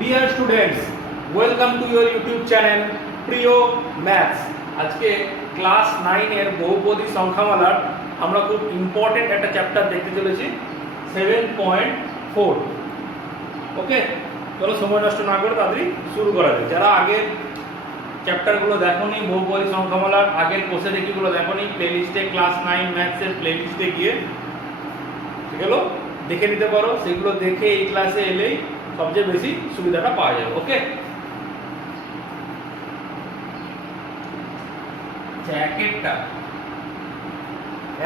Dear students, welcome to your YouTube channel প্রিয় maths. আজকে class 9 এর বহুপদী সংখ্যামালার আমরা খুব ইম্পর্টেন্ট একটা চ্যাপ্টার দেখতে চলেছি 7.4। ওকে, চলো সময় নষ্ট না করে তাড়াতাড়ি শুরু করা যায়। যারা আগের চ্যাপ্টারগুলো দেখোনি, বহুপদী সংখ্যামালার আগের কোর্সে দেখিগুলো দেখোনি, প্লেলিস্টে ক্লাস 9 ম্যাথসের প্লেলিস্টে গিয়ে সেগুলো দেখে নিতে পারো। সেগুলো দেখে এই ক্লাসে এলেই সবচেয়ে বেশি সুবিধাটা পাওয়া যাবে। ওকে,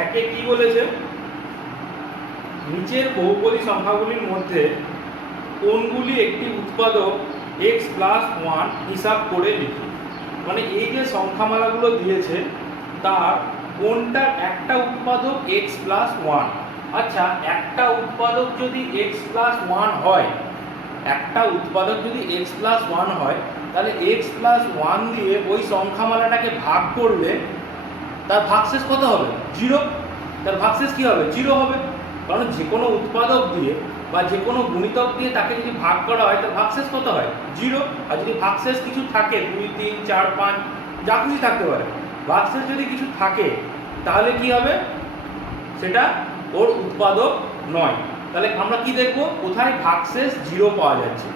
একে কি বলেছে, নিচের বহুপদী সংখ্যাগুলির মধ্যে কোনগুলি একটি উৎপাদক x + 1 হিসাব করে লিখি। মানে এই যে সংখ্যামালাগুলো দিয়েছে তার কোনটা একটা উৎপাদক x + 1। আচ্ছা, একটা উৎপাদক যদি x + 1 হয়, একটা উৎপাদক যদি x + 1 হয়, তাহলে x + 1 দিয়ে ওই সংখ্যামালাটাকে ভাগ করলে তার ভাগশেষ কত হবে? 0। তার ভাগশেষ কি হবে? 0 হবে। কারণ যে কোনো উৎপাদক দিয়ে বা যে কোনো গুণিতক দিয়ে তাকে যদি ভাগ করা হয় তার ভাগশেষ কত হয়? 0। আর যদি ভাগশেষ কিছু থাকে 2, 3, 4, 5 যা কিছু থাকতে পারে, ভাগশেষ যদি কিছু থাকে তাহলে কি হবে? সেটা ওর উৎপাদক নয়। তাহলে আমরা কি দেখব, কোথায় ভাগশেষ 0 পাওয়া যাচ্ছে।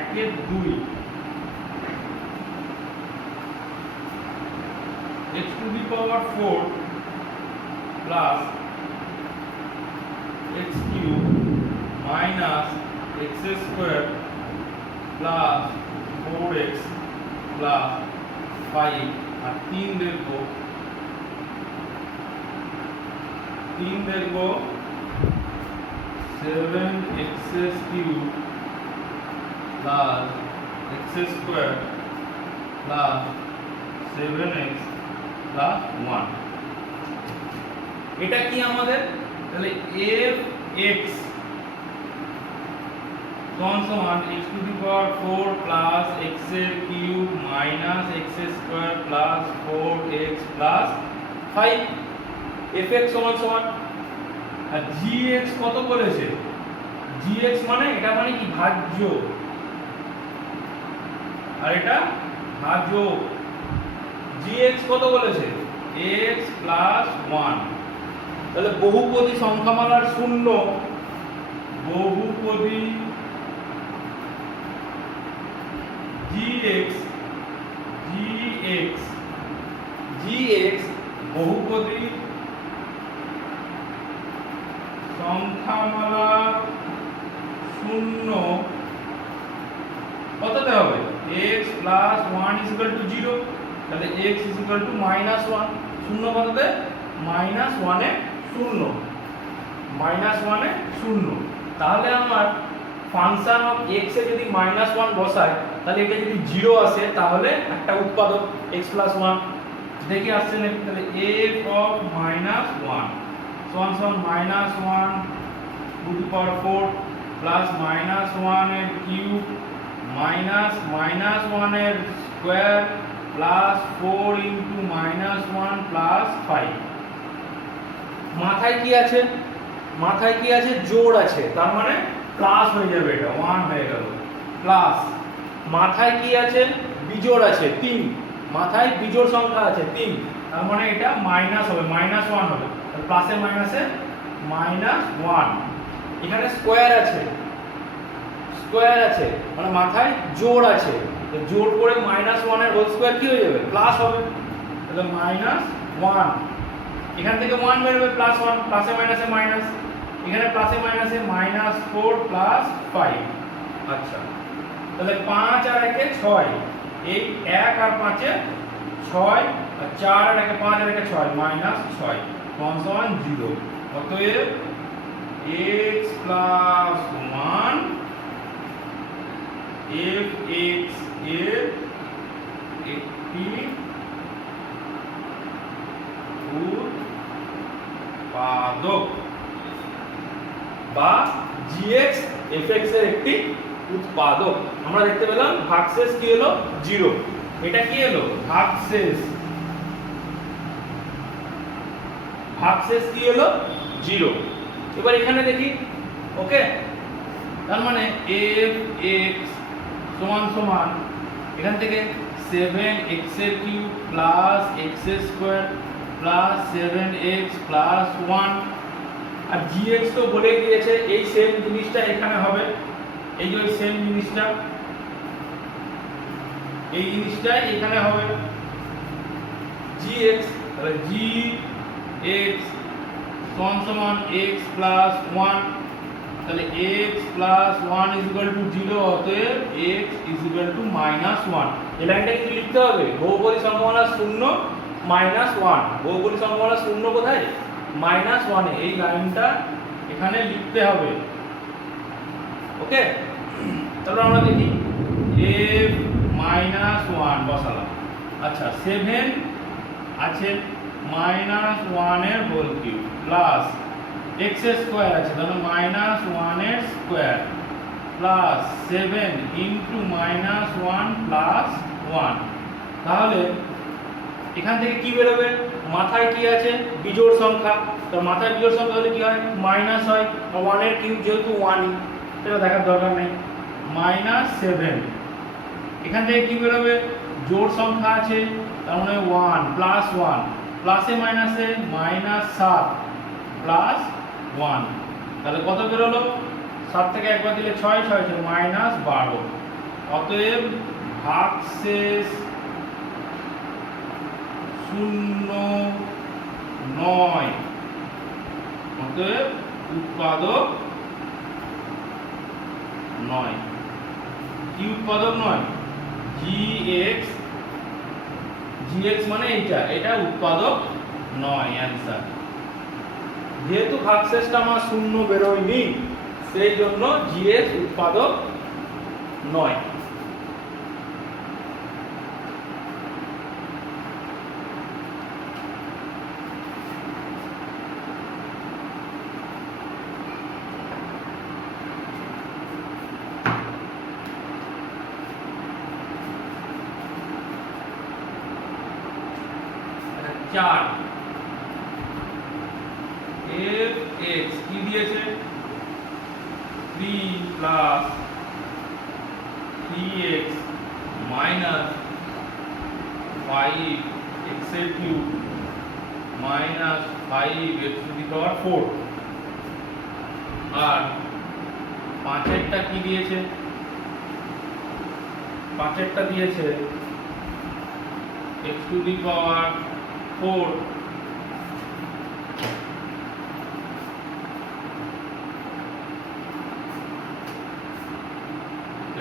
একের 2 x⁴ plus x³ minus x² plus 4x plus 5 আর 3 দেখব 7x³ plus x² plus 7x plus 1। এটা কি আমাদের? তাহলে f(x) সমান x⁴ plus x³ minus x² plus 4x plus 5। fx সমান আর gx কত বলেছে? gx মানে এটা মানে কি? ভাজ্য। আর এটা ভাজক। gx কত বলেছে? x + 1। তাহলে বহুপদী সংখ্যামালার শূন্য, বহুপদী gx বহুপদী সংখ্যামালার শূন্য কততে হবে? x + 1 = 0। তাহলে x = -1। শূন্য কততে? -1 এ শূন্য, -1 এ শূন্য। তাহলে আমার ফাংশন অফ x এ যদি -1 বসাই, তাহলে এটা যদি 0 আসে তাহলে একটা উৎপাদক x + 1। দেখি আসছে নাকি? তাহলে f of -1 সমান -1^4 প্লাস -1 এর কিউব মাইনাস -1 এর স্কয়ার প্লাস 4 * -1 প্লাস 5। মাথায় কি আছে? মাথায় কি আছে? জোড় আছে, তার মানে প্লাস হয়ে যাবে, এটা 1 হয়ে গেল। প্লাস মাথায় কি আছে? বিজোড় আছে 3, মাথায় বিজোড় সংখ্যা আছে 3, তার মানে এটা মাইনাস হবে, -1 হবে। প্লাসে মাইনাসে -1। এখানে স্কয়ার আছে, মানে মাথায় জোড় আছে, তো জোড় করে -1 এর হোল স্কয়ার কি হয়ে যাবে? প্লাস হবে। তাহলে -1, এখান থেকে 1 বেরোবে, +1, প্লাসে মাইনাসে মাইনাস, এখানে প্লাসে মাইনাসে -4 প্লাস 5। আচ্ছা, তাহলে 5 আর 1 এ 6, এই 1 আর 5 এ 6, আর 4 আর 1 এ 5 আর 1 এ 6, -6 সমান 0। অতএব x + 1 fx এর একটি উৎপাদক, বা gx fx এর একটি উৎপাদক। আমরা দেখতে পেলাম ভাগশেষ কি হলো? 0। এটা কি হলো? ভাগশেষ। ভাগশেষ কি হলো? 0। এবার এখানে দেখি, ওকে, তার মানে এফ এক্স সমান সমান এখান থেকে 7x এর কিউব প্লাস x এর স্কয়ার প্লাস 7x প্লাস 1, আর gx তো বলে দিয়েছে এই সেম জিনিসটা এখানে হবে, এই যে সেম জিনিসটা, এই জিনিসটাই এখানে হবে gx, তাহলে gx সমান সমান x প্লাস 1, তাহলে x plus 1 is equal to 0, অতএব x ইজ ইকুয়াল টু -1। এই লাইনটা কিন্তু লিখতে হবে, বহুপদী সংখ্যামালা 0 -1, বহুপদী সংখ্যামালা 0 কোথায়, -1 এ, এই লাইনটা এখানে লিখতে হবে, ওকে। তাহলে আমরা দেখি f -1 বসালাম, আচ্ছা 7 আছে -1 এর হোল কিউব প্লাস x এর স্কয়ার আছে, তাহলে -1 এর স্কয়ার প্লাস 7 ইনটু -1 প্লাস 1। তাহলে এখান থেকে কি বেরোবে, মাথায় কি আছে, বিজোড় সংখ্যা, তো মাথায় বিজোড় সংখ্যা হলে কি হয়, মাইনাস হয়, 1 এর কিউব যেহেতু 1, সেটা দেখার দরকার নেই, -7। এখান থেকে কি বেরোবে, জোড় সংখ্যা আছে, তার মানে 1 প্লাস 1, প্লাসে মাইনাসে -7 প্লাস 1, তাহলে কত বেরোলো, 7 থেকে একবার দিলে 6, 6 -12, অতএব ভাগশেষ 0, 9, অতএব উৎপাদক 9। কি উৎপাদক 9, gx মানে এটা উৎপাদক 9, অ্যানসার। যেহেতু ভাগশেষটা আমার 0 বেরোয়নি, সেই জন্য gx উৎপাদক 9। চার fx কি দিয়েছে, 3 প্লাস 3x মাইনাস 5x এর cube minus 5x to the power 4, আর 5এরটা কি দিয়েছে, 5এরটা দিয়েছে x to the power 4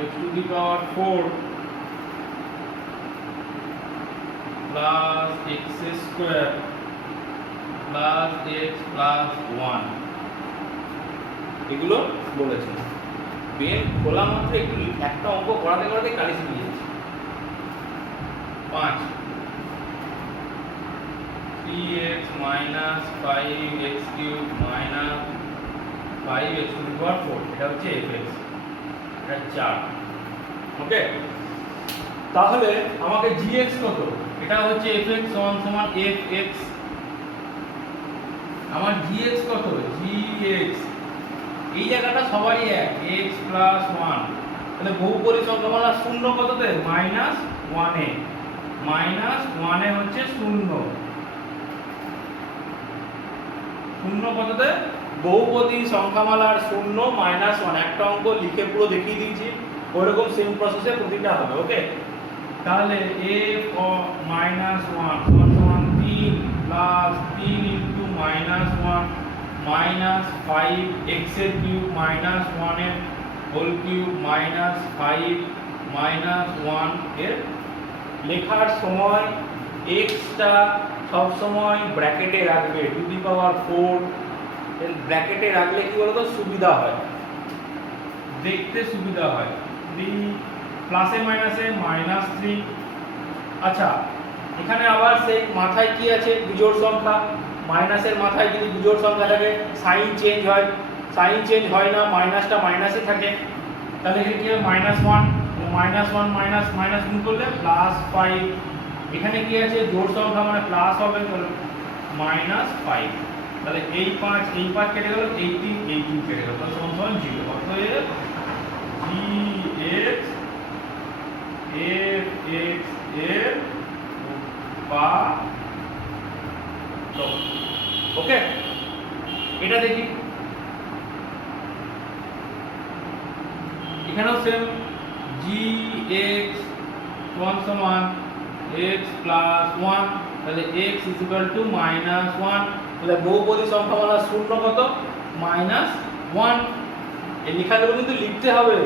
x to the power 4 plus x square plus x plus 1, এগুলো বলেছে। পেন খোলা মাত্র একটু একটা অঙ্ক করাতে করাতে কালি শিখে যাচ্ছে। 5 3x minus 5x cube minus 5x to the power 4, এটা হচ্ছে fx, এটা 4, ওকে। তাহলে আমাকে gx কত, এটা হচ্ছে fx সমান সমান fx, আমার gx কত, gx এই জায়গাটা সবারই এক, x প্লাস 1, তাহলে বহুপদী সংখ্যামালা 0 কততে, -1 এ, -1 এ হচ্ছে 0 কততে, বহুপদী সংখ্যামালার 0 -1, একটা অঙ্ক লিখে পুরো দেখিয়ে দিয়েছি, ওইরকম সেম প্রসেসে প্রতিটা হবে, ওকে। তাহলে f -1 সমান 3 প্লাস 3 ইনটু -1 মাইনাস 5x এর কিউব মাইনাস 1 এর হোল কিউব মাইনাস 5 মাইনাস 1 এর। লেখার সময় x টা সব সময় ব্র্যাকেটে রাখবে, টু দি পাওয়ার 4, ব্র্যাকেটে রাখলে কি বলতো সুবিধা হয়, দেখতে সুবিধা হয়। 3 প্লাসে মাইনাসে -3। আচ্ছা, এখানে আবার সেই মাথায় কি আছে, বিজোড় সংখ্যা, মাইনাসের মাথায় যদি বিজোড় সংখ্যা থাকে সাইন চেঞ্জ হয়, সাইন চেঞ্জ হয় না, মাইনাসটা মাইনাসে থাকে, তাহলে এখানে কি হবে, -1 -1 মাইনাস মাইনাস গুণ করলে +5, এখানে কি আছে জোড় সংখ্যা মানে প্লাস হবে, -5, তাহলে এই 5 কেটে গেল, এই 3 কেটে গেল, তাহলে সমান 0। অতএব gx fx এর উৎপাদক। ওকে, এটা দেখি, এখানেও সেম gx সমান x প্লাস 1, তাহলে x ইকুয়াল টু -1, তাহলে বহুপদী সংখ্যামালা শূন্য কত? -1। এই লেখাগুলো কিন্তু লিখতে হবে।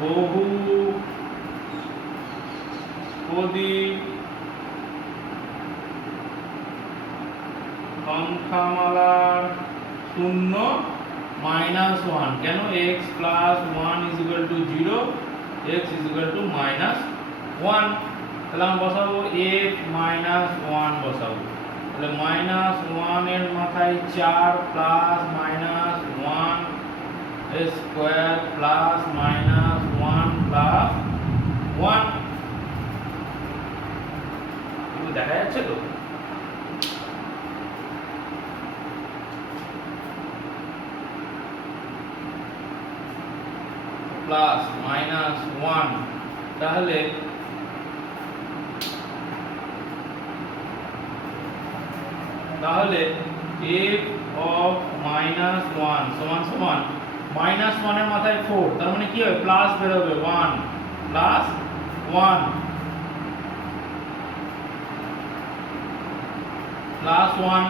বহুপদী সংখ্যামালার শূন্য -1, কেন? x plus 1 equal to 0, x equal to -1। তাহলে আমরা বসাবো f -1 বসাবো, তাহলে -1 এর মাথায় 4 প্লাস -1 স্কয়ার প্লাস -1 প্লাস 1। এগুলো দেখা যাচ্ছে তো? প্লাস -1, তাহলে f of -1 সমান সমান -1 এর মাথায় 4, তার মানে কি হবে? প্লাস বের হবে 1 প্লাস 1 প্লাস 1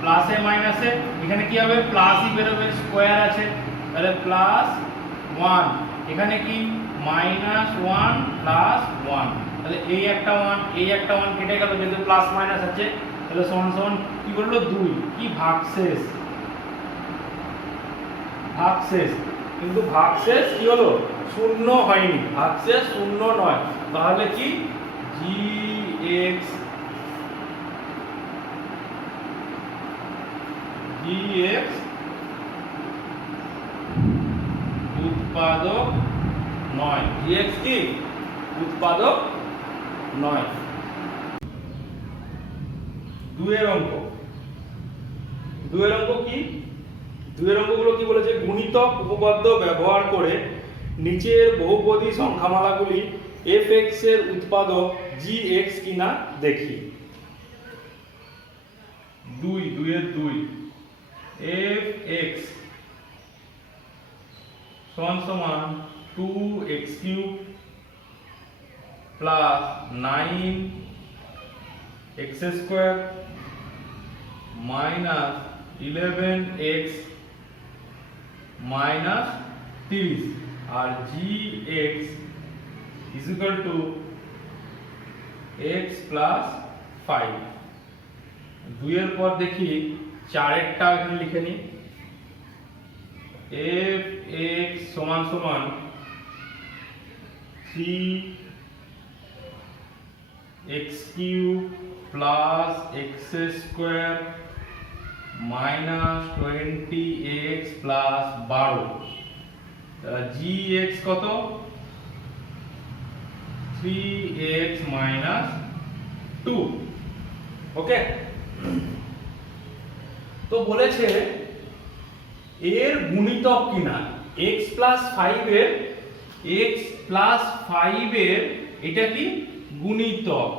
প্লাসে মাইনাসে এখানে কি হবে? প্লাসই বের হবে, স্কয়ার আছে, তাহলে প্লাস 1, এখানে কি -1 প্লাস 1, তাহলে এই একটা 1 এই একটা 1 কেটে গেল, যেহেতু প্লাস মাইনাস আছে, তাহলে সমান সমান কি বললো? 2। কি? ভাগশেষ। ভাগশেষ, কিন্তু ভাগশেষ কি হলো? শূন্য হয়নি, ভাগশেষ শূন্য নয়। তাহলে কি? gx উৎপাদক নয়। gx কি? উৎপাদক নয়। 2 এর অঙ্ক কি? 2 এর অঙ্কগুলো কি বলেছে? গুণিতক উপপাদ্য ব্যবহার করে নিচের বহুপদী সংখ্যামালাগুলি fx এর উৎপাদক gx কিনা দেখি। 2 এর 2 fx সমান 2x³ plus 9x² minus 11x minus 30, আর gx is equal to x plus 5। 2 এর পর দেখি 4 এরটা এখানে লিখে নি। fx সমান 3x³ plus x² minus 20x plus 12, gx কত? 3x minus 2। ওকে, তো বলেছে এর গুণিতক কিনা, x প্লাস 5 এর এটা কি? গুণিতক।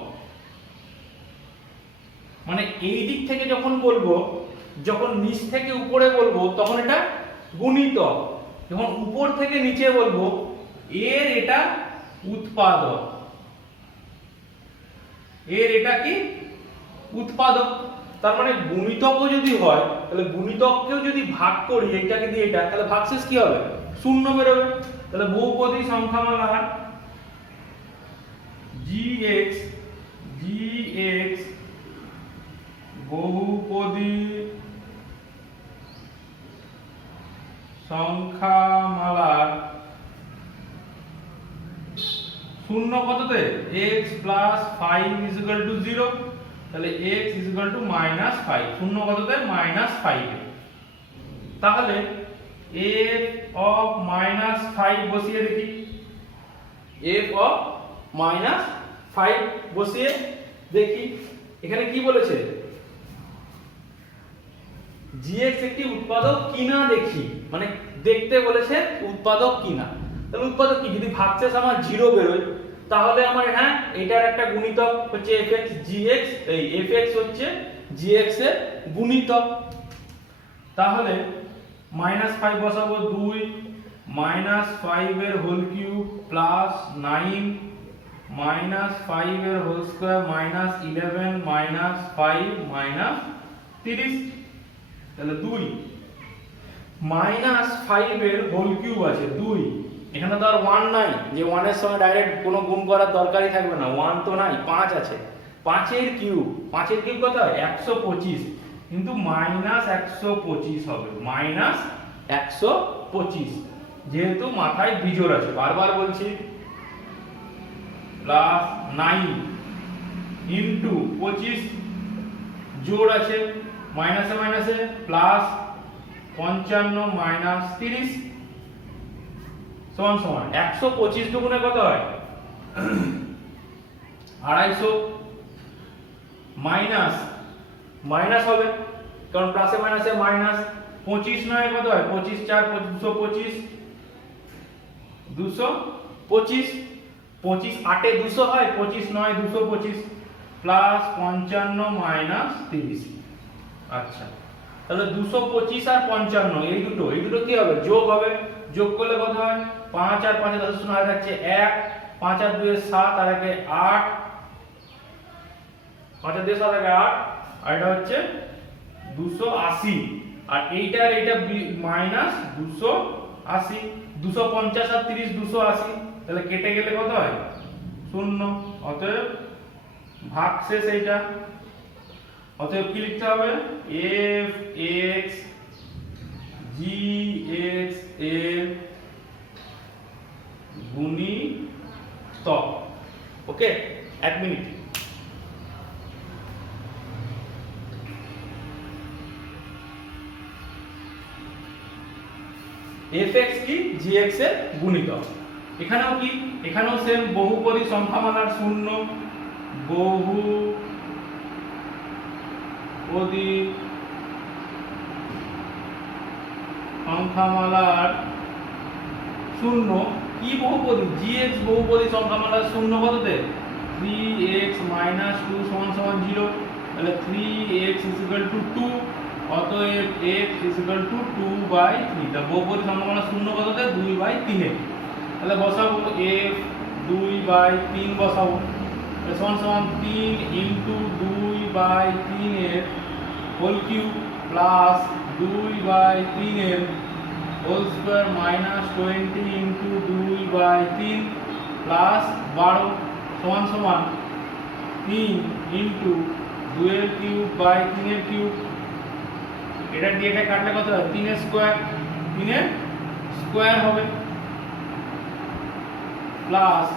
মানে এই দিক থেকে যখন বলবো, যখন নিচ থেকে উপরে বলবো তখন এটা গুণিতক, যখন উপর থেকে নিচে বলবো এর এটা উৎপাদক। এর এটা কি? উৎপাদক। তার মানে গুণিতকও যদি হয়, তাহলে গুণিতককেও যদি ভাগ করি এইটাকে দিয়ে এটা, তাহলে ভাগশেষ কি হবে? শূন্য বেরোবে। তাহলে বহুপদী সংখ্যামালার gx বহুপদী সংখ্যামালার শূন্য কততে? x plus 5 is equal to 0, তাহলে x is equal to -5, শূন্য কততে? -5। তাহলে f of -5 বসিয়ে দেখি, f of -5 বসিয়ে দেখি এখানে কি বলেছে, gx একটি উৎপাদক কিনা দেখি, মানে দেখতে বলেছে উৎপাদক কিনা। তাহলে উৎপাদক কি, যদি ভাগশেষ আমার 0 বেরোয় তাহলে আমার হ্যাঁ এটার একটা গুণিতক হচ্ছে fx gx, এই fx হচ্ছে gx এর গুণিতক। তাহলে -5 বসাবো, 2 -5 এর হোল কিউব প্লাস 9 -5 এর হোল স্কয়ার -11 -5 -30, তাহলে 2 -5 এর হোল কিউব আছে 2, এখানে তো আর 1 নাই যে 1 এর সঙ্গে ডাইরেক্ট কোনো গুণ করার দরকারই থাকবে না, 1 তো নাই, 5 আছে, 5 এর কিউব কত হয় 125, কিন্তু -125 হবে, -125, যেহেতু মাথায় বিজোড় আছে, বারবার বলছি, প্লাস 9 ইনটু 25 জোড় আছে মাইনাসে মাইনাসে প্লাস 55 মাইনাস 30 সমান সমান 125 দুগুণে কত হয় 250, মাইনাস মাইনাস হবে কারণ প্লাসে মাইনাসে মাইনাস, 25 নয় কত হয় 25 4 225, 225 25 8 এ 200 হয়, 25 9 225 প্লাস 55 মাইনাস 30। আচ্ছা, তাহলে 225 আর 55 এই দুটো কি হবে, যোগ হবে, যোগ করলে কত হয় 5 আর 5 10 শূন্য হয়ে যাচ্ছে 1, 5 আর 2 7 আর 1 8, 5 আর 2 7 আর 8, আর এটা হচ্ছে 280, আর এইটা মাইনাস 280, 250 আর 30 280, তাহলে কেটে গেলে কত হয় 0, অতএব ভাগশেষ এইটা, অতএব কি লিখতে হবে fx gx এর গুণিতক। ওকে, 1 মিনিট। fx কি gx এর গুণিতক, এখানেও কি, এখানেও সেম বহুপদী সংখ্যামালার শূন্য, বহুপদী সংখ্যামালার শূন্য, কি বহুপদী gx বহুপদী সংখ্যামালার শূন্য কততে 3x - 2 = 0, তাহলে 3x = 2, অতএব x = 2/3, তা বহুপদী সংখ্যামালার শূন্য কততে 2/3 এ, তাহলে বসাবো f 2/3 বসাবো, সমান 3 ইনটু 2/3 এর হোল কিউব প্লাস 2/3 এর whole square minus 20 into 2/3 plus 12 সমান 3 ইনটু 2 এর কিউব বাই 3 এর কিউব, এটা দিয়ে এটা কাটলে কত হয় 3 এর স্কয়ার, 3 এর স্কয়ার হবে plus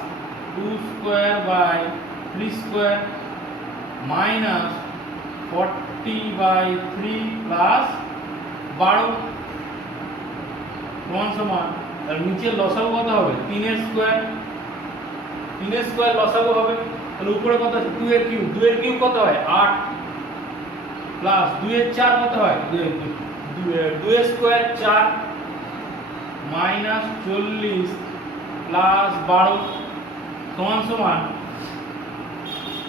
2 square by 3 square minus 40/3 plus 12 সমান, আর নিচে লসাগু কত হবে 3 এর স্কয়ার, 3 এর স্কয়ার লসাগু হবে, তাহলে উপরে কত আছে 2 এর কিউব, 2 এর কিউব কত হয় 8 প্লাস 2 এর 4 কত হয় 2 এর স্কয়ার 4 মাইনাস 40 প্লাস 12 সমান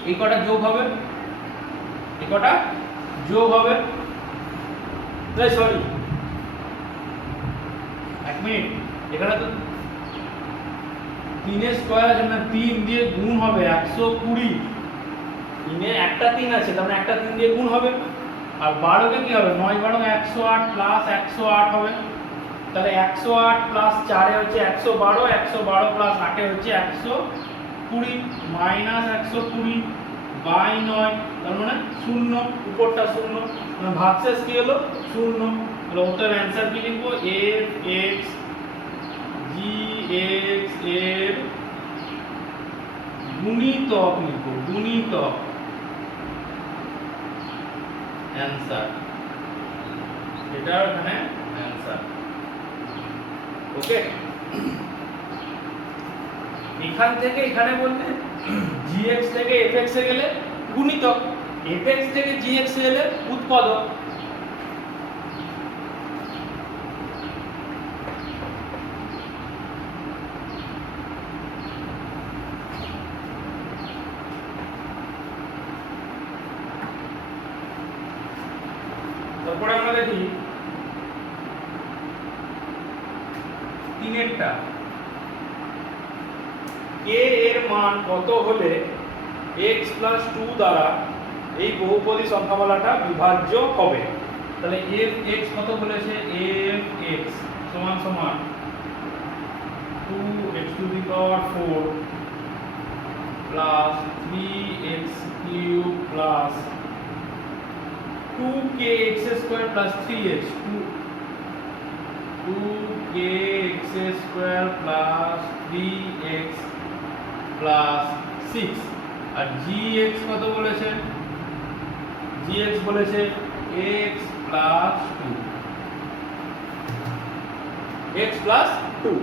এই কটা যোগ হবে, এই কটা যোগ হবে, সরি 1 মিনিট, এখানে তো 3 এর স্কয়ার আছে না, 3 দিয়ে গুণ হবে 120, 3 এ একটা 3 আছে, তার মানে একটা 3 দিয়ে গুণ হবে, আর 12 কে কি হবে 9 12 108 প্লাস 108 হবে, তাহলে 108 প্লাস 4 এ হচ্ছে 112, 112 প্লাস 8 এ হচ্ছে 120 মাইনাস 120 বাই 9, তার মানে 0, উপরটা 0, মানে ভাগশেষ কি হলো 0, তাহলে উত্তরের অ্যানসার কি লিখবো fx gx এর গুণিতক লিখবো, গুণিতক অ্যানসার, এটা এখানে অ্যানসার। ওকে, এখান থেকে এখানে বলতে gx থেকে fx এ গেলে গুণিতক, এফএক্স থেকে জিএক্স এলে উৎপাদক। তারপরে আমরা দেখি তিনেরটা, কে এর মান কত হলে x প্লাস 2 দ্বারা এই বহুপদী সংখ্যামালাটা বিভাজ্য হবে। তাহলে f(x) কত বলেছে, f(x) সমান সমান 2x to the power 4 plus 3x cube plus 2kx square plus 3x 2kx square plus 3x plus 6। আর gx কত বলেছে, gx বলেছে x প্লাস 2, x প্লাস 2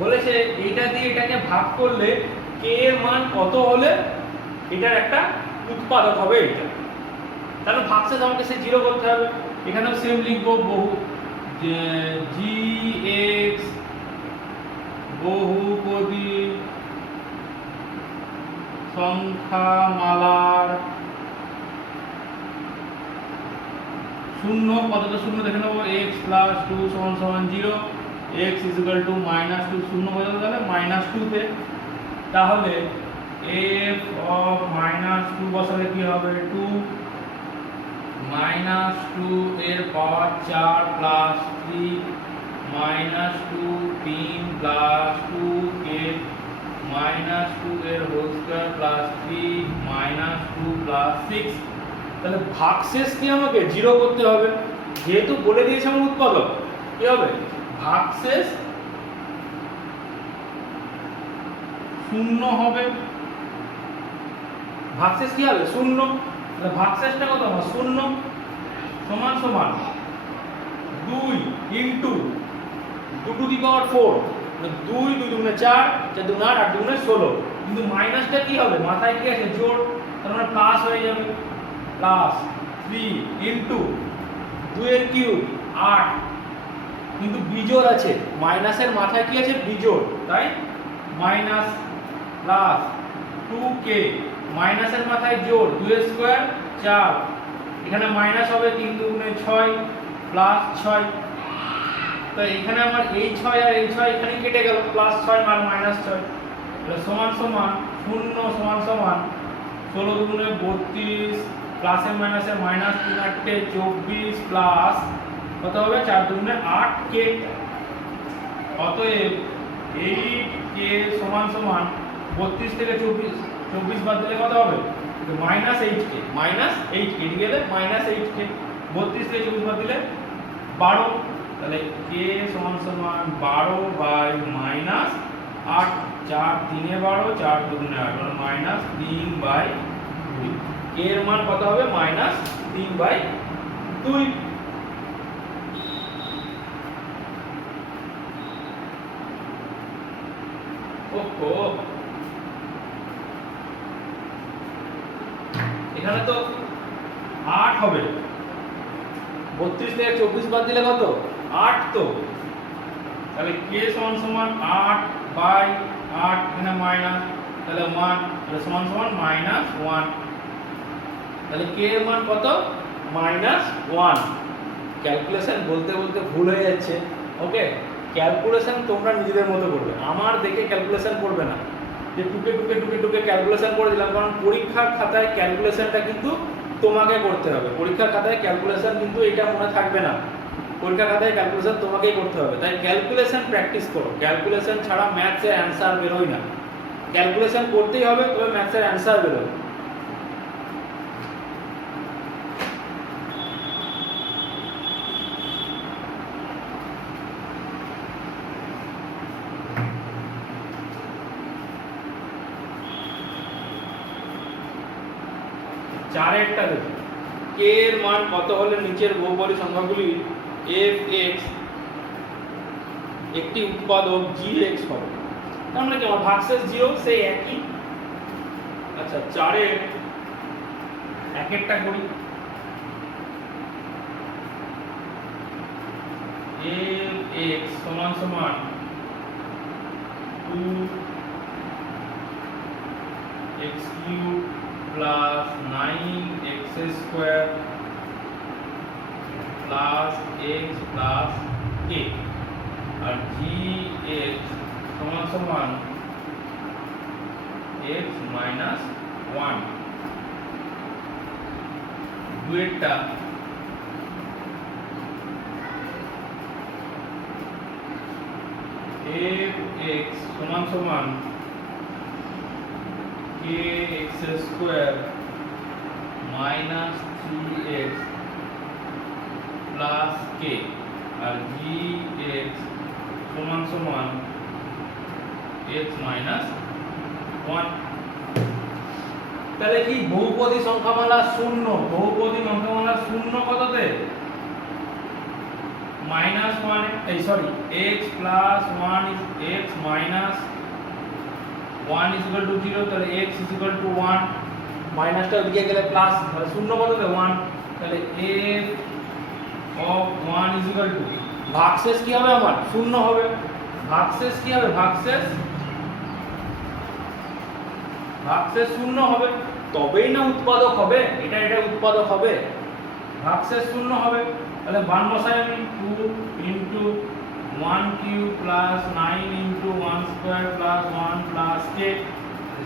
বলেছে। এইটা দিয়ে এটাকে ভাগ করলে k এর মান কত হলে এটার একটা উৎপাদক হবে এটা। তাহলে ভাগশেষ আমাকে সে 0 করতে হবে। এখানেও সেম লিখব, বহু gx বহুপদী সংখ্যামালার শূন্য, কতটা শূন্য দেখে নেবো, x প্লাস 2 সমান সমান 0, x ইকুয়াল টু মাইনাস 2, শূন্য বোঝাতে তাহলে মাইনাস 2 তে। তাহলে f অফ মাইনাস 2 বসালে কি হবে, 2 মাইনাস 2 এর পাওয়ার 4 প্লাস 3 মাইনাস 2 3 প্লাস 2 কে মাইনাস 2 এর whole square plus 3 minus 2 plus 6। তাহলে ভাগশেষ কি আমাকে 0 করতে হবে, যেহেতু বলে দিয়েছে আমার উৎপাদক। কি হবে, ভাগশেষ 0 হবে। ভাগশেষ কি হবে, 0। তাহলে ভাগশেষটা কত হবে, 0 সমান সমান 2 ইনটু 2 টু দি পাওয়ার 4, 2 2 দুগুণে 4, 4 দুগুণে 8, 8 দুগুণে 16। কিন্তু মাইনাসটা কি হবে, মাথায় কি আছে, জোড়, তার মানে প্লাস হয়ে যাবে, প্লাস 3 ইনটু 2 এর কিউব 8, কিন্তু বিজোড় আছে, মাইনাসের মাথায় কি আছে, বিজোড়, তাই মাইনাস প্লাস 2k মাইনাসের মাথায় জোড় 2 এর স্কয়ার 4, এখানে মাইনাস হবে 3 দুগুণে 6 প্লাস 6। তো এখানে আমার এই 6 আর এই 6 এখানেই কেটে গেল, প্লাস 6 আর মাইনাস 6। তাহলে সমান সমান 0 সমান সমান 16 দুগুণে 32 প্লাসে মাইনাসে মাইনাস 3 8 24 প্লাস কত হবে, 4 দুগুণে 8k। অতএব 8k সমান সমান 32 থেকে 24 বাদ দিলে কত হবে, মাইনাস 8k, মাইনাস 8k গেলে মাইনাস 8k, 32 থেকে 24 বাদ দিলে 12। তাহলে k সমান সমান 12 বাই মাইনাস 8, 4 3 12, 4 দুগুণে 8, মানে মাইনাস 3 বাই 2। k এর মান কত হবে, মাইনাস 3 বাই 2। ওহো, এখানে তো 8 হবে, 32 থেকে 24 বাদ দিলে কত, 8 তো। তাহলে k সমান সমান 8 বাই 8, এখানে মাইনাস, তাহলে 1, তাহলে সমান সমান মাইনাস 1। তাহলে k এর মান কত, মাইনাস 1। ক্যালকুলেশন বলতে বলতে ভুল হয়ে যাচ্ছে। ওকে, ক্যালকুলেশন তোমরা নিজেদের মতো করবে, আমার দেখে ক্যালকুলেশন করবে না যে টুকে টুকে টুকে টুকে ক্যালকুলেশন করে দিলাম। কারণ পরীক্ষার খাতায় ক্যালকুলেশনটা কিন্তু তোমাকে করতে হবে। পরীক্ষার খাতায় ক্যালকুলেশন কিন্তু এটা মনে থাকবে না, পরীক্ষার খাতায় ক্যালকুলেশন তোমাকেই করতে হবে। তাই ক্যালকুলেশন প্র্যাকটিস করো, ক্যালকুলেশন ছাড়া ম্যাথসের অ্যান্সার বেরোয় না। ক্যালকুলেশন করতেই হবে, তবে ম্যাথসের অ্যান্সার বেরোয়। চারেরটা দেখো, k এর মান কত হলে নিচের বহুপদী সংখ্যাগুলি f(x) একটি উৎপাদক g(x) হবে। তার মানে কি, আমার ভাগশেষ 0 সেই একই। আচ্ছা, 4 এর এক একটা করি। f(x) সমান সমান 2x³ plus 9x² plus x plus k, আর gx সমান সমান x মাইনাস 1। দুয়েরটা f(x) সমান সমান kx² minus 3x plus k, আর gx সমান সমান x মাইনাস 1। তাহলে কি বহুপদী সংখ্যামালা শূন্য, বহুপদী সংখ্যামালা শূন্য কততে? -1, এই sorry x plus 1 x minus 1 equal to 0, তাহলে x ইকুয়াল টু 1, মাইনাসটা দিকে গেলে প্লাস, তাহলে শূন্য কততে? 1। তাহলে f অফ 1 ইকুয়াল টু ভাগশেষ কি হবে আমার? শূন্য হবে। ভাগশেষ কি হবে? ভাগশেষ শূন্য হবে, তবেই না উৎপাদক হবে। এটা উৎপাদক হবে, ভাগশেষ শূন্য হবে। তাহলে মান বসাই আমি 2 into 1³ plus 9 into 1² plus 1 plus k,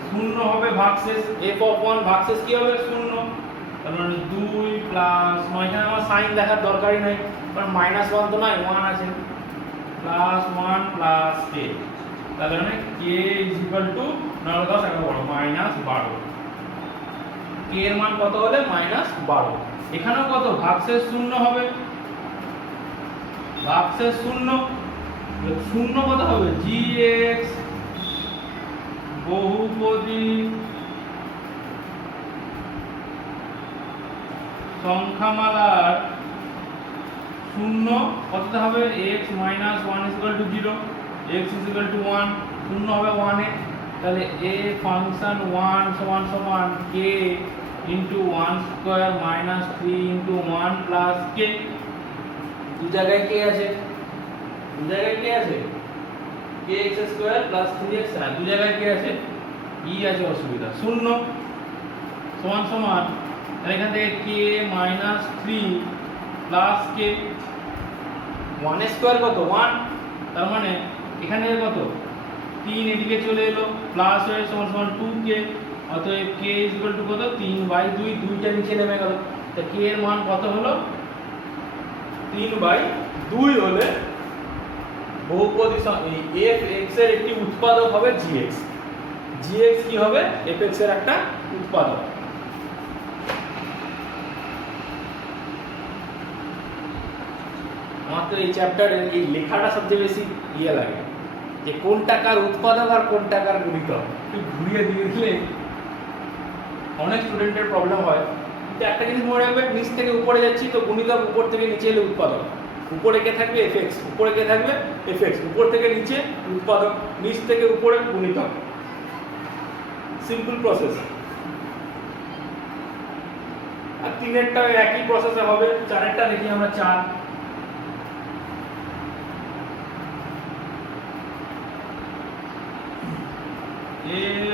শূন্য হবে ভাগশেষ। f অফ 1 ভাগশেষ কি হবে? শূন্য। তার মানে 2 প্লাস 9, এখানে আমার সাইন দেখার দরকারই নাই, কারণ -1 তো নাই, 1 আছে, প্লাস 1 প্লাস k, তাহলে মানে k ইকুয়াল টু 9 10 11 -12। k এর মান কত হলে? -12। এখানেও কত? ভাগশেষ শূন্য হবে, ভাগশেষ শূন্য। শূন্য কত হবে? gx বহুপদী সংখ্যামালার শূন্য কতটা হবে? x minus 1 equal to 0, x equal to 1, শূন্য হবে 1 এ। তাহলে a ফাংশন 1 সমান সমান k into 1² minus 3 into 1 plus k। দু জায়গায় k আছে, দু জায়গায় k আছে, kx² প্লাস 3x, না দু জায়গায় k আছে, e আছে, অসুবিধা। শূন্য সমান সমান, তাহলে এখান থেকে k মাইনাস 3 প্লাস k, 1² কত? 1, তার মানে এখানে কত? 3 এদিকে চলে এলো, প্লাস হয়ে সমান সমান 2k, অতএব k ইকুয়াল টু কত? 3/2, দুইটা নিচে নেমে গেল। তা k এর মান কত হলো? 3/2 হলে বহুপদী এই f(x) এর একটি উৎপাদক হবে gx। gx কি হবে? f(x) এর একটা উৎপাদক। আমার তো এই চ্যাপ্টারের এই লেখাটা সবচেয়ে বেশি ইয়ে লাগে, যে কোন টাকার উৎপাদক আর কোন টাকার গুণিতক একটু ঘুরিয়ে দিয়ে দিলে অনেক স্টুডেন্টের প্রবলেম হয়। কিন্তু একটা জিনিস মনে রাখবে, নিচ থেকে উপরে যাচ্ছি তো গুণিতক, উপর থেকে নিচে এলে উৎপাদক। উপরে কে থাকবে? f(x), উপরে কে থাকবে? f(x), উপর থেকে নিচে উৎপাদক, নিচ থেকে উপরে গুণিতক। Simple process. আর তিনেরটা একই প্রসেসে হবে। চারেরটা দেখি আমরা। 4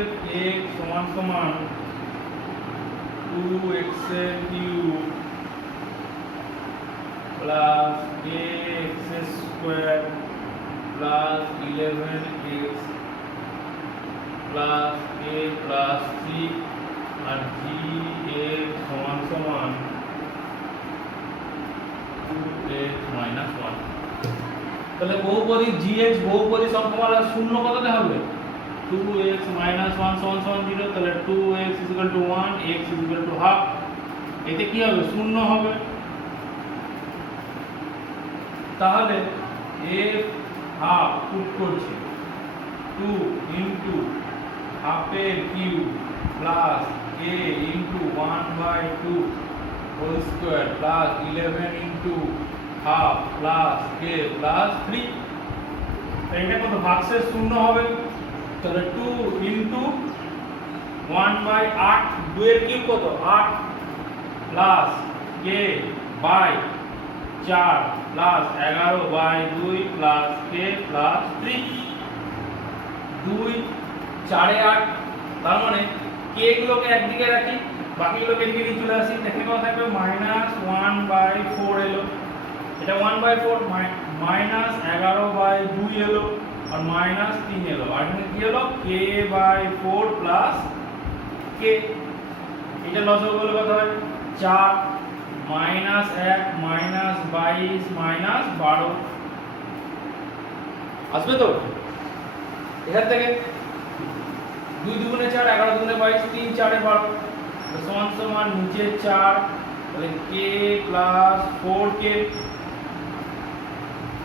f(x) সমান সমান 2x³ plus kx² plus 11x plus k plus 3, আর gx সমান সমান 2x মাইনাস 1। তাহলে বহুপদী gx বহুপদী সংখ্যামালা শূন্য কততে হবে? 2x মাইনাস 1 সমান সমান 0, তাহলে 2x equal to 1, x equal to half. এতে কি হবে? শূন্য হবে। তাহলে f হাফ পুট করছি 2 ইনটু হাফের cube plus k into 1/2 whole square plus 11 into half plus k plus 3। এটা কত? ভাগশেষ শূন্য হবে, তাহলে 2 ইনটু 1/8, 2 এর কিউব কত? 8, plus k by 4 plus 11 by 2 plus k plus 3 2 4 এ 8 তার মানে কে গুলোকে একদিকে রাখি বাকিগুলোকে এদিকে নিয়ে চলে আসি দেখে কত থাকবে -1/4 এলো এটা 1/4 মাইনাস 11/2 এলো আর -3 এলো আর এখানে কি হলো k/4 প্লাস k এটা লসাগু হলো কত হয় 4 -1 -22 -12 আসবে তো এখান থেকে 2 দুগুণে 4 11 দুগুণে 22 3 4 এ 12 তো সমান সমান নিচে 4 তাহলে k প্লাস 4k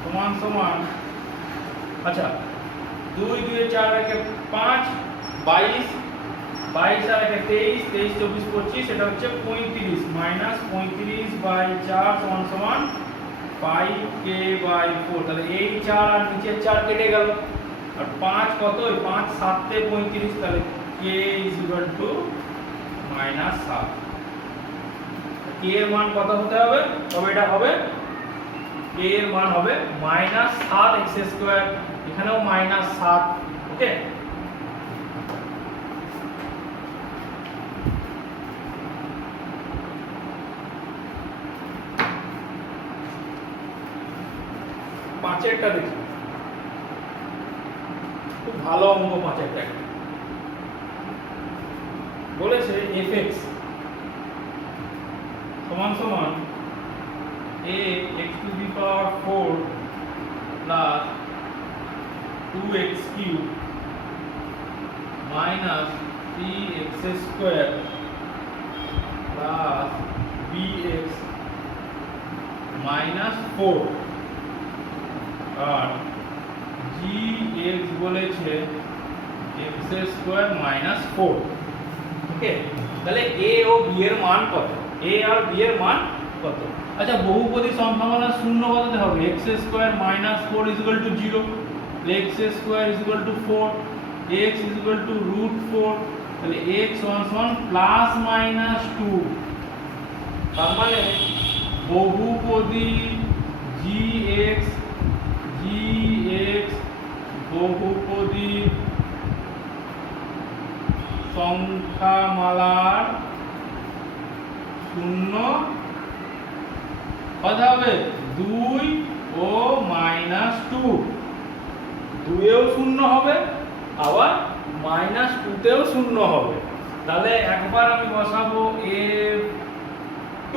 সমান সমান আচ্ছা 2 2 4 একে 5 22 22 আর একে 23 23 24 25 এটা হচ্ছে 35 -35/4 সমান সমান 5k/4 তাহলে এই 4 আর নিচে 4 কেটে গেল আর 5 কত 5 7 তে 35 তাহলে k -7 k এর মান কত হতে হবে তবে এটা হবে k এর মান হবে -7x² এখানেও -7 ওকে পাঁচেরটা দেখি খুব ভালো অঙ্ক পাঁচেরটা বলেছে fx সমান সমান ax⁴ plus 2x³ minus 3x² plus bx -4 আর gx বলেছে x² -4 ওকে তাহলে a ও b এর মান কত a আর b এর মান কত আচ্ছা বহুপদী সংখ্যামালা শূন্য কততে হবে x² - 4 0 x² = 4 x √4 তাহলে x ± 2 তার মানে বহুপদী gx বহুপদী সংখ্যামালার শূন্য কত হবে 2 ও -2 2 এও শূন্য হবে আবার -2 তেও শূন্য হবে তাহলে একবার আমি বসাবো f2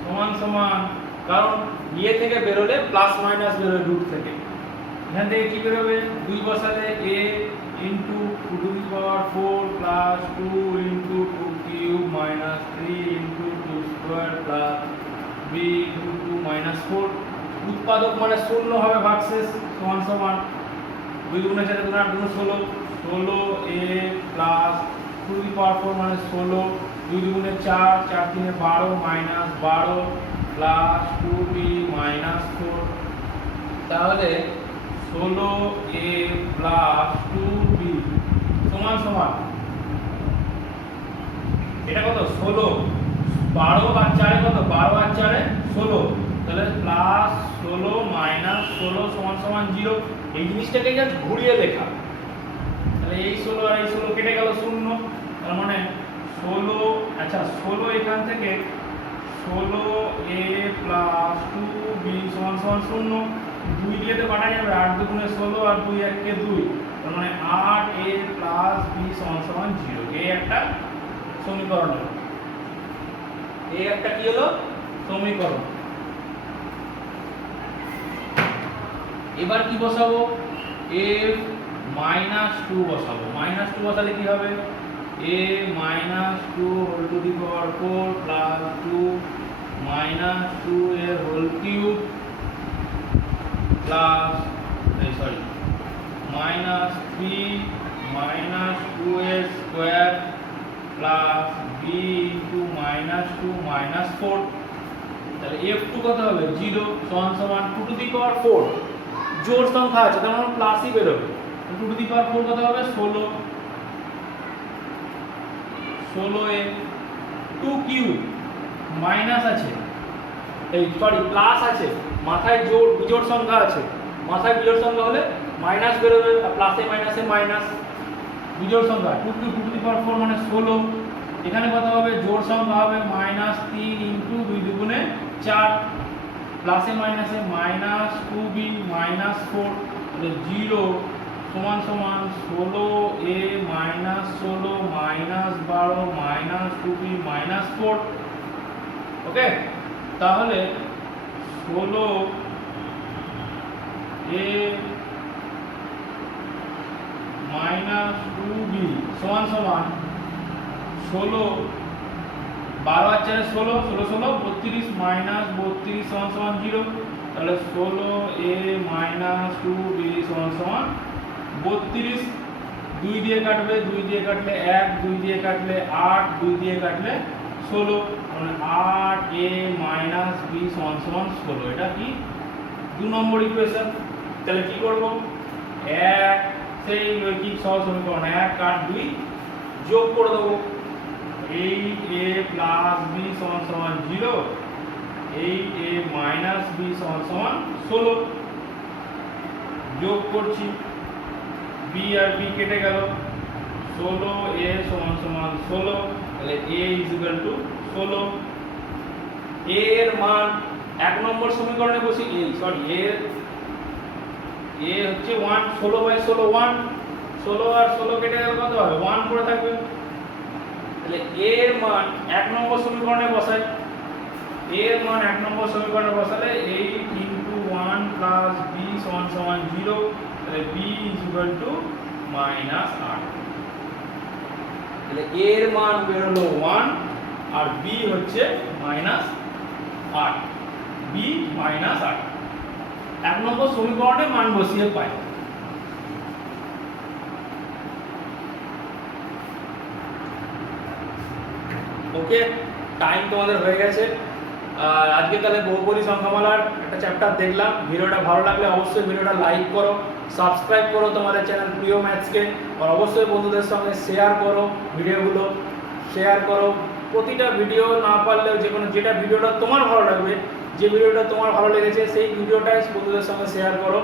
সমান সমান কারণ ইয়ে থেকে বেরোলে প্লাস মাইনাস বেরোয় রুট থেকে এখান থেকে কি বেরোবে 2 বসালে a into 2⁴ plus 2 into 2³ minus 3 into 2² plus b into 2 minus 4 উৎপাদক মানে শূন্য হবে ভাগশেষ সমান সমান 2 গুণে 4 গুণে 8 গুণে 16 16a plus 2⁴ মানে 16 2 গুণে 4 4 3 12 minus 12 plus 2b minus 4 তাহলে 16a plus 2b সমান সমান এটা কত 16 12 আর 4 কত 12 আর 4 16 তাহলে প্লাস 16 মাইনাস 16 সমান সমান 0 এই জিনিসটাকে জাস্ট ঘুরিয়ে লেখা তাহলে এই 16 আর এই 16 কেটে গেল শূন্য তার মানে 16 আচ্ছা 16 এখান থেকে 16a plus 2b সমান সমান 0 2 দিয়ে তো কাটা যাবে 8 দুগুণে 16 আর 2 1 2 তার মানে 8a plus b সমান সমান 0 এই একটা সমীকরণ হলো এই একটা কি হলো সমীকরণ এবার কি বসাবো f -2 বসাবো -2 বসালে কি হবে a -2⁴ plus 2 -2 এর whole cube plus sorry -3 -2a² plus b into -2 -4 তাহলে f2 কত হবে 0 সমান সমান 2⁴ জোড় সংখ্যা আছে তার মানে প্লাসই বেরোবে 2⁴ কত হবে 16 16a টু কিউ মাইনাস আছে, এই সরি প্লাস আছে, মাথায় বিজোড় সংখ্যা আছে, মাথায় বিজোড় সংখ্যা হলে মাইনাস বেরোবে, আর প্লাসে মাইনাসে মাইনাস। বিজোড় সংখ্যা two Q two the power 4 মানে 16। এখানে কত হবে, জোড় সংখ্যা হবে -3 ইন্টু 2 দুগুণে 4, প্লাসে মাইনাসে -2b -4, তাহলে 0 সমান সমান 16a -16 -12 -2b -4। ওকে, তাহলে 16a -2b সমান সমান 16, 12 আর 4 16, 16 16 32 -32 সমান সমান 0, তাহলে 16a -2b সমান সমান 32। 2 দিয়ে কাটবে, 2 দিয়ে কাটলে 1, 2 দিয়ে কাটলে 8, 2 দিয়ে কাটলে 16, মানে 8a - b সমান সমান 16। এটা কি 2 নম্বর ইকুয়েশন। তাহলে কি করব, 1 সেই রৈখিক সহজ সমীকরণ 1 আর 2 যোগ করে দেবো। 8a + b সমান সমান 0, 8a - b সমান সমান 16। যোগ করছি, b আর b কেটে গেল, 16a সমান সমান 16, তাহলে a = 16। a এর মান 1 নম্বর সমীকরণে বসি, a হচ্ছে 1, 16/16 1, 16 আর 16 কেটে গেলে কত হবে, 1 পড়ে থাকবে। তাহলে a এর মান 1 নম্বর সমীকরণে বসাই, a এর মান 1 নম্বর সমীকরণে বসালে 8 × 1 + b সমান সমান 0, তাহলে b = -8। তাহলে a এর মান বের হলো 1 আর b হচ্ছে -8, b -8। 1 নম্বর সমীকরণে মান বসিয়ে পাই। ওকে, টাইম তোমাদের হয়ে গেছে। আজকে তাহলে বহুপদী সংখ্যামালার একটা চ্যাপ্টার দেখলাম। ভিডিওটা ভালো লাগলে অবশ্যই ভিডিওটা লাইক করো, সাবস্ক্রাইব করো তোমাদের চ্যানেল প্রিয় ম্যাথসকে, আর অবশ্যই বন্ধুদের সঙ্গে শেয়ার করো, ভিডিওগুলো শেয়ার করো। প্রতিটা ভিডিও না পারলেও যেটা ভিডিওটা তোমার ভালো লাগবে, যে ভিডিওটা তোমার ভালো লেগেছে সেই ভিডিওটাই বন্ধুদের সঙ্গে শেয়ার করো।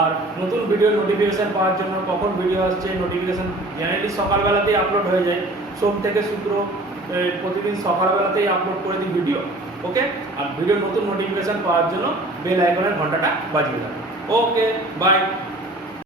আর নতুন ভিডিও নোটিফিকেশান পাওয়ার জন্য, কখন ভিডিও আসছে নোটিফিকেশান জেনারেলি সকালবেলাতেই আপলোড হয়ে যায়, সোম থেকে শুক্র প্রতিদিন সকালবেলাতেই আপলোড করে দিই ভিডিও। ওকে, আর ভিডিও নতুন নোটিফিকেশান পাওয়ার জন্য বেল আইকনের ঘন্টাটা বাজিয়ে দাও। ওকে, বাই।